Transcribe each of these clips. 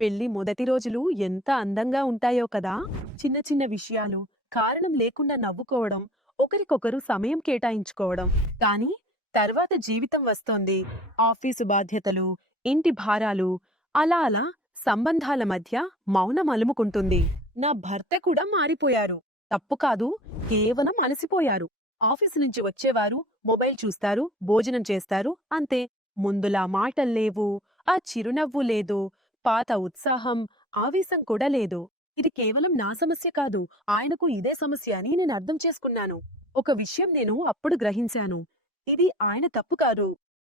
పెళ్లి మొదటి రోజులు ఎంత అందంగా ఉంటాయో కదా! చిన్న చిన్న విషయాలు, కారణం లేకుండా నవ్వుకోవడం, ఒకరికొకరు సమయం కేటాయించుకోవడం. కానీ తర్వాత జీవితం వస్తోంది. ఆఫీసు బాధ్యతలు, ఇంటి భారాలు, అలా అలా సంబంధాల మధ్య మౌనం అలుముకుంటుంది. నా భర్త కూడా మారిపోయారు. తప్పు కాదు, కేవలం అలసిపోయారు. ఆఫీసు నుంచి వచ్చేవారు, మొబైల్ చూస్తారు, భోజనం చేస్తారు, అంతే. ముందులా మాటల్లేవు, ఆ చిరునవ్వు లేదు. పాత ఉత్సాహం, ఆవేశం కూడా లేదు. ఇది కేవలం నా సమస్య కాదు, ఆయనకు ఇదే సమస్య అని నేను అర్థం చేసుకున్నాను. ఒక విషయం నేను అప్పుడు గ్రహించాను. ఇది ఆయన తప్పు కాదు.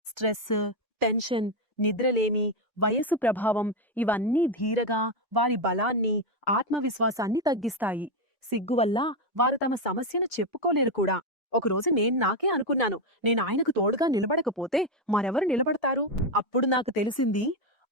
స్ట్రెస్, టెన్షన్, నిద్రలేమి, వయసు ప్రభావం ఇవన్నీ ధీరగా వారి బలాన్ని, ఆత్మవిశ్వాసాన్ని తగ్గిస్తాయి. సిగ్గు వల్ల వారు తమ సమస్యను చెప్పుకోలేరు కూడా. ఒకరోజు నేను నాకే అనుకున్నాను, నేను ఆయనకు తోడుగా నిలబడకపోతే మరెవరు నిలబడతారు? అప్పుడు నాకు తెలిసింది,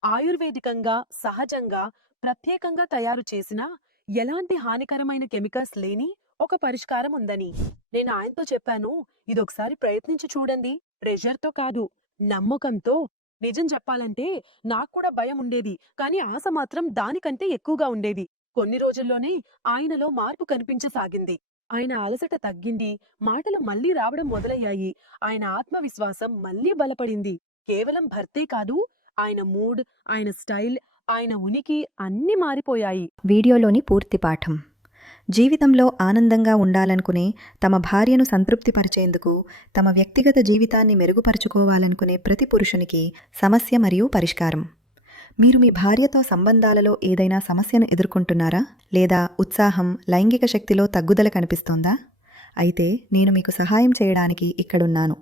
ఆయుర్వేదికంగా, సహజంగా, ప్రత్యేకంగా తయారు చేసిన, ఎలాంటి హానికరమైన కెమికల్స్ లేని ఒక పరిష్కారం ఉందని. నేను ఆయనతో చెప్పాను, ఇదొకసారి ప్రయత్నించి చూడండి. ప్రెషర్‌తో కాదు, నమ్మకంతో. నిజం చెప్పాలంటే నాక్కూడా భయం ఉండేది. కానీ ఆశ మాత్రం దానికంటే ఎక్కువగా ఉండేది. కొన్ని రోజుల్లోనే ఆయనలో మార్పు కనిపించసాగింది. ఆయన అలసట తగ్గింది, మాటలు మళ్ళీ రావడం మొదలయ్యాయి. ఆయన ఆత్మవిశ్వాసం మళ్ళీ బలపడింది. కేవలం భర్తే కాదు, ఆయన మూడ్, ఆయన స్టైల్, ఆయన ఉనికి అన్నీ మారిపోయాయి. వీడియోలోని పూర్తి పాఠం. జీవితంలో ఆనందంగా ఉండాలనుకునే, తమ భార్యను సంతృప్తిపరిచేందుకు, తమ వ్యక్తిగత జీవితాన్ని మెరుగుపరుచుకోవాలనుకునే ప్రతి పురుషునికి సమస్య మరియు పరిష్కారం. మీరు మీ భార్యతో సంబంధాలలో ఏదైనా సమస్యను ఎదుర్కొంటున్నారా? లేదా ఉత్సాహం, లైంగిక శక్తిలో తగ్గుదల కనిపిస్తోందా? అయితే నేను మీకు సహాయం చేయడానికి ఇక్కడున్నాను.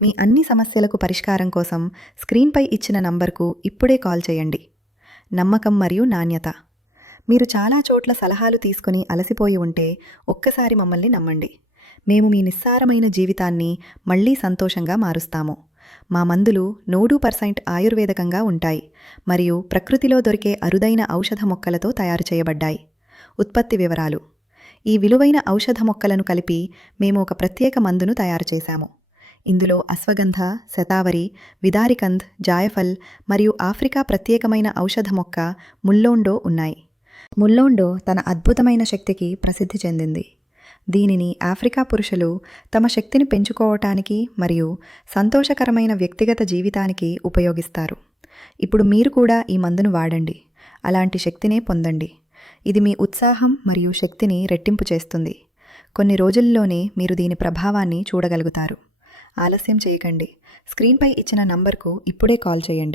మీ అన్ని సమస్యలకు పరిష్కారం కోసం స్క్రీన్పై ఇచ్చిన నంబర్కు ఇప్పుడే కాల్ చేయండి. నమ్మకం మరియు నాణ్యత. మీరు చాలా చోట్ల సలహాలు తీసుకుని అలసిపోయి ఉంటే ఒక్కసారి మమ్మల్ని నమ్మండి. మేము మీ నిస్సారమైన జీవితాన్ని మళ్లీ సంతోషంగా మారుస్తాము. మా మందులు 100% ఆయుర్వేదకంగా ఉంటాయి మరియు ప్రకృతిలో దొరికే అరుదైన ఔషధ మొక్కలతో తయారు చేయబడ్డాయి. ఉత్పత్తి వివరాలు. ఈ విలువైన ఔషధ మొక్కలను కలిపి మేము ఒక ప్రత్యేక మందును తయారు చేశాము. ఇందులో అశ్వగంధ, శతావరి, విదారికంద్, జాయఫల్ మరియు ఆఫ్రికా ప్రత్యేకమైన ఔషధ మొక్క ముల్లోండో ఉన్నాయి. ముల్లోండో తన అద్భుతమైన శక్తికి ప్రసిద్ధి చెందింది. దీనిని ఆఫ్రికా పురుషులు తమ శక్తిని పెంచుకోవటానికి మరియు సంతోషకరమైన వ్యక్తిగత జీవితానికి ఉపయోగిస్తారు. ఇప్పుడు మీరు కూడా ఈ మందును వాడండి. అలాంటి శక్తినే పొందండి. ఇది మీ ఉత్సాహం మరియు శక్తిని రెట్టింపు చేస్తుంది. కొన్ని రోజుల్లోనే మీరు దీని ప్రభావాన్ని చూడగలుగుతారు. ఆలస్యం చేయకండి. స్క్రీన్పై ఇచ్చిన నంబర్కు ఇప్పుడే కాల్ చేయండి.